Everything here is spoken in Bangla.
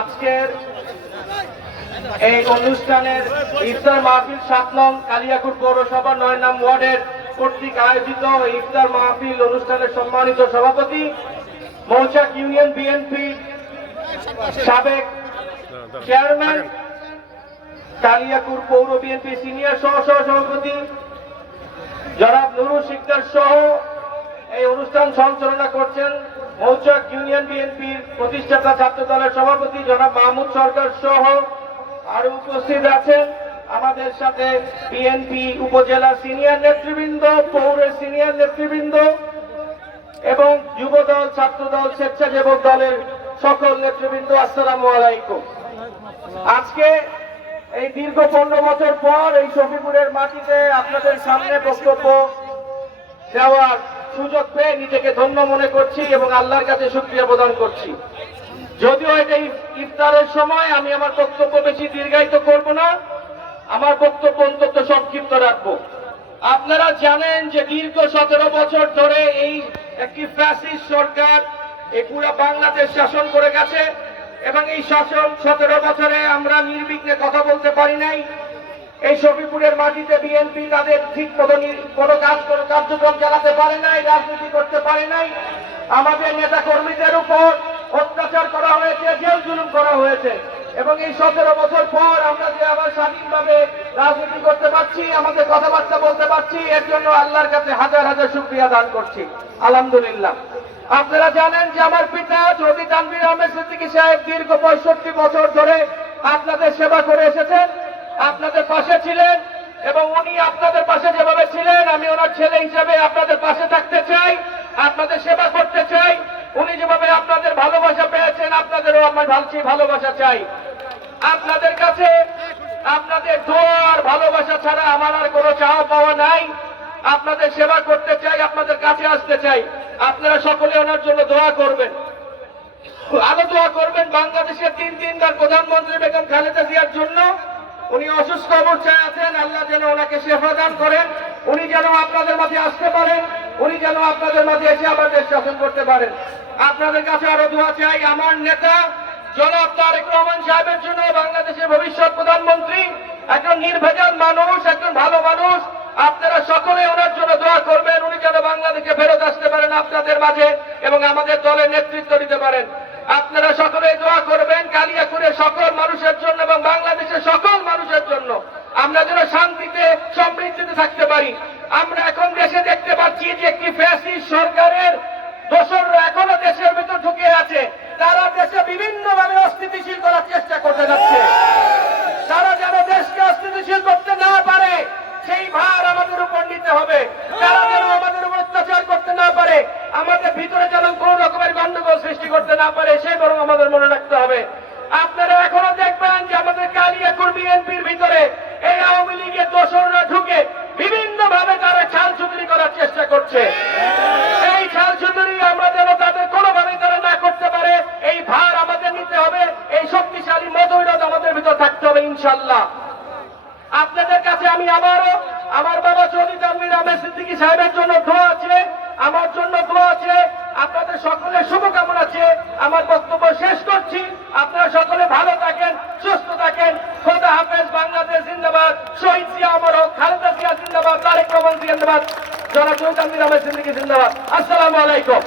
আজকের এই অনুষ্ঠানের ইফতার মাহফিল 7 নং কালিয়াকৈর পৌরসভা 9 নং ওয়ার্ডের কর্তৃক আয়োজিত ইফতার মাহফিল অনুষ্ঠানের সম্মানিত সভাপতি মৌচাক ইউনিয়ন বিএনপি সাবেক চেয়ারম্যান, কালিয়াকৈর পৌর বিএনপি সিনিয়র সভাপতি জনাব নুরুল শিকদার সহ এই অনুষ্ঠান সঞ্চালনা করছেন মৌচাক ইউনিয়ন বিএনপির প্রতিষ্ঠাতা ছাত্র দলের সভাপতি জনাব মাহমুদ সরকার সহ আরো উপস্থিত আছেন আমাদের সাথে বিএনপি উপজেলা সিনিয়র নেতৃবৃন্দ, পৌরের সিনিয়র নেতৃবৃন্দ এবং যুবদল, ছাত্রদল, স্বেচ্ছাসেবক দলের সকল নেতৃবৃন্দ। আসসালামু আলাইকুম। আজকে এই দীর্ঘ 15 বছর পর এই শফিপুরের মাটিতে আপনাদের সামনে বক্তব্য দেওয়ার সুযোগ পেয়ে নিজেকে ধন্য মনে করছি এবং আল্লাহর কাছে শুকরিয়া প্রদান করছি। যদিও এটা ইফতারের সময়, আমি আমার বক্তব্য বেশি দীর্ঘায়িত করব না, আমার বক্তব্য অন্তত সংক্ষিপ্ত রাখবো। আপনারা জানেন যে দীর্ঘ 17 বছর ধরে এই একটি ফ্যাসিস্ট সরকার এই পুরো বাংলাদেশ শাসন করে গেছে এবং এই শাসন 17 বছরে আমরা নির্বিঘ্নে কথা বলতে পারি নাই। এই শফিপুরের মাটিতে বিএনপি তাদের ঠিক মতো কোনো কার্যক্রম চালাতে পারে নাই, রাজনীতি করতে পারে নাই। আমাদের নেতা কর্মীদের উপর অত্যাচার করা হয়েছে, জেল জুলুম করা হয়েছে এবং এই 17 বছর পর আমরা যে আবার স্বাধীনভাবে রাজনীতি করতে পারছি, আমাদের কথাবার্তা বলতে পারছি, এর জন্য আল্লাহর কাছে হাজার হাজার শুকরিয়া দান করছি, আলহামদুলিল্লাহ। আপনারা জানেন যে আমার পিতা চৌধুরী তানভীর আহমেদ সিদ্দিকী সাহেব দীর্ঘ 65 বছর ধরে আপনাদের সেবা করে এসেছেন, আপনাদের পাশে ছিলেন এবং উনি আপনাদের পাশে যেভাবে ছিলেন, আমি ওনার ছেলে হিসেবে আপনাদের পাশে থাকতে চাই, আপনাদের সেবা করতে চাই। উনি যেভাবে আপনাদের ভালোবাসা পেয়েছেন, আপনাদেরও আমার ভালোবাসা চাই। আপনাদের কাছে আপনাদের দোয়া আর ভালোবাসা ছাড়া আমার আর কোনো চাওয়া পাওয়া নাই। আপনাদের সেবা করতে চাই, আপনাদের কাছে আসতে চাই। আপনারা সকলে ওনার জন্য দোয়া করবেন, আরো দোয়া করবেন বাংলাদেশের 3বার প্রধানমন্ত্রী বেগম খালেদা জিয়ার জন্য। উনি অসুস্থ অবস্থায় আছেন, আল্লাহ যেন ওনাকে শেফা দান করেন, উনি যেন আপনাদের মাঝে আসতে পারেন, উনি যেন আপনাদের মাঝে এসে আবার দেশ শাসন করতে পারেন। আপনাদের কাছে আরো দোয়া চাই আমার নেতা জনাব তারেক রহমান সাহেবের জন্য, বাংলাদেশের ভবিষ্যৎ প্রধানমন্ত্রী, একজন নির্ভেজাল মানুষ, একজন ভালো মানুষ। আপনারা সকলে ওনার জন্য দোয়া করবেন, উনি যেন বাংলাদেশে ফেরত আসতে পারেন আপনাদের মাঝে এবং আমাদের দলের নেতৃত্ব দিতে পারেন। আপনারা সকলে দোয়া করবেন কালিয়াকৈরের সকল মানুষের জন্য এবং বাংলাদেশের সকল মানুষের জন্য, আমরা যেন শান্তিতে সমৃদ্ধিতে থাকতে পারি। আমরা এখন দেশে দেখতে পাচ্ছি যে একটি ফ্যাসিস্ট সরকারের দোসররা এখনো দেশের ভিতর ঢুকে আছে। তারা দেশে বিভিন্নভাবে অস্থিতিশীল করার চেষ্টা করতে যাচ্ছে। তারা যেন দেশকে অস্থিতিশীল করতে না পারে সেই ভার আমাদের উপর নিতে হবে। তারা যেন আমাদের উপর অত্যাচার করতে না পারে, আমাদের ভিতরে যেন কোন রকমের গন্ডগোল সৃষ্টি করতে না পারে, সে বরং আমাদের মনে রাখতে হবে। আপনারা এখনো দেখবেন যে আমাদের কালিয়াকৈর বিএনপির ভিতরে এই আওয়ামী লীগের দোসররা ঢুকে বিভিন্নভাবে তারা ছালছুতরি করার চেষ্টা করছে। এই ছালছুতরি আমরা যেন তাদের কোনোভাবে তারা না করতে পারে, এই ভার আমাদের নিতে হবে। এই শক্তিশালী মতৈরদ আমাদের ভিতর থাকতে হবে ইনশাল্লাহ। আপনাদের কাছে আমি আবারও আমার বাবা চৌধুরী তানভীর আহমেদ সিদ্দিকী সাহেবের জন্য দোয়া আছে, আমার জন্য দোয়া আছে, আপনাদের সকলের শুভকামনা আছে। আমার বক্তব্য শেষ করছি। আপনারা সকলে ভালো থাকেন, সুস্থ থাকেন। খোদা হাফেজ। বাংলাদেশ জিন্দাবাদ। শহীদ জিয়া অমর হোক। খালেদা জিয়া জিন্দাবাদ। তারেক রহমান জিন্দাবাদ। জনাব চৌধুরী তানভীর আহমেদ সিদ্দিকী জিন্দাবাদ। আসসালামু আলাইকুম।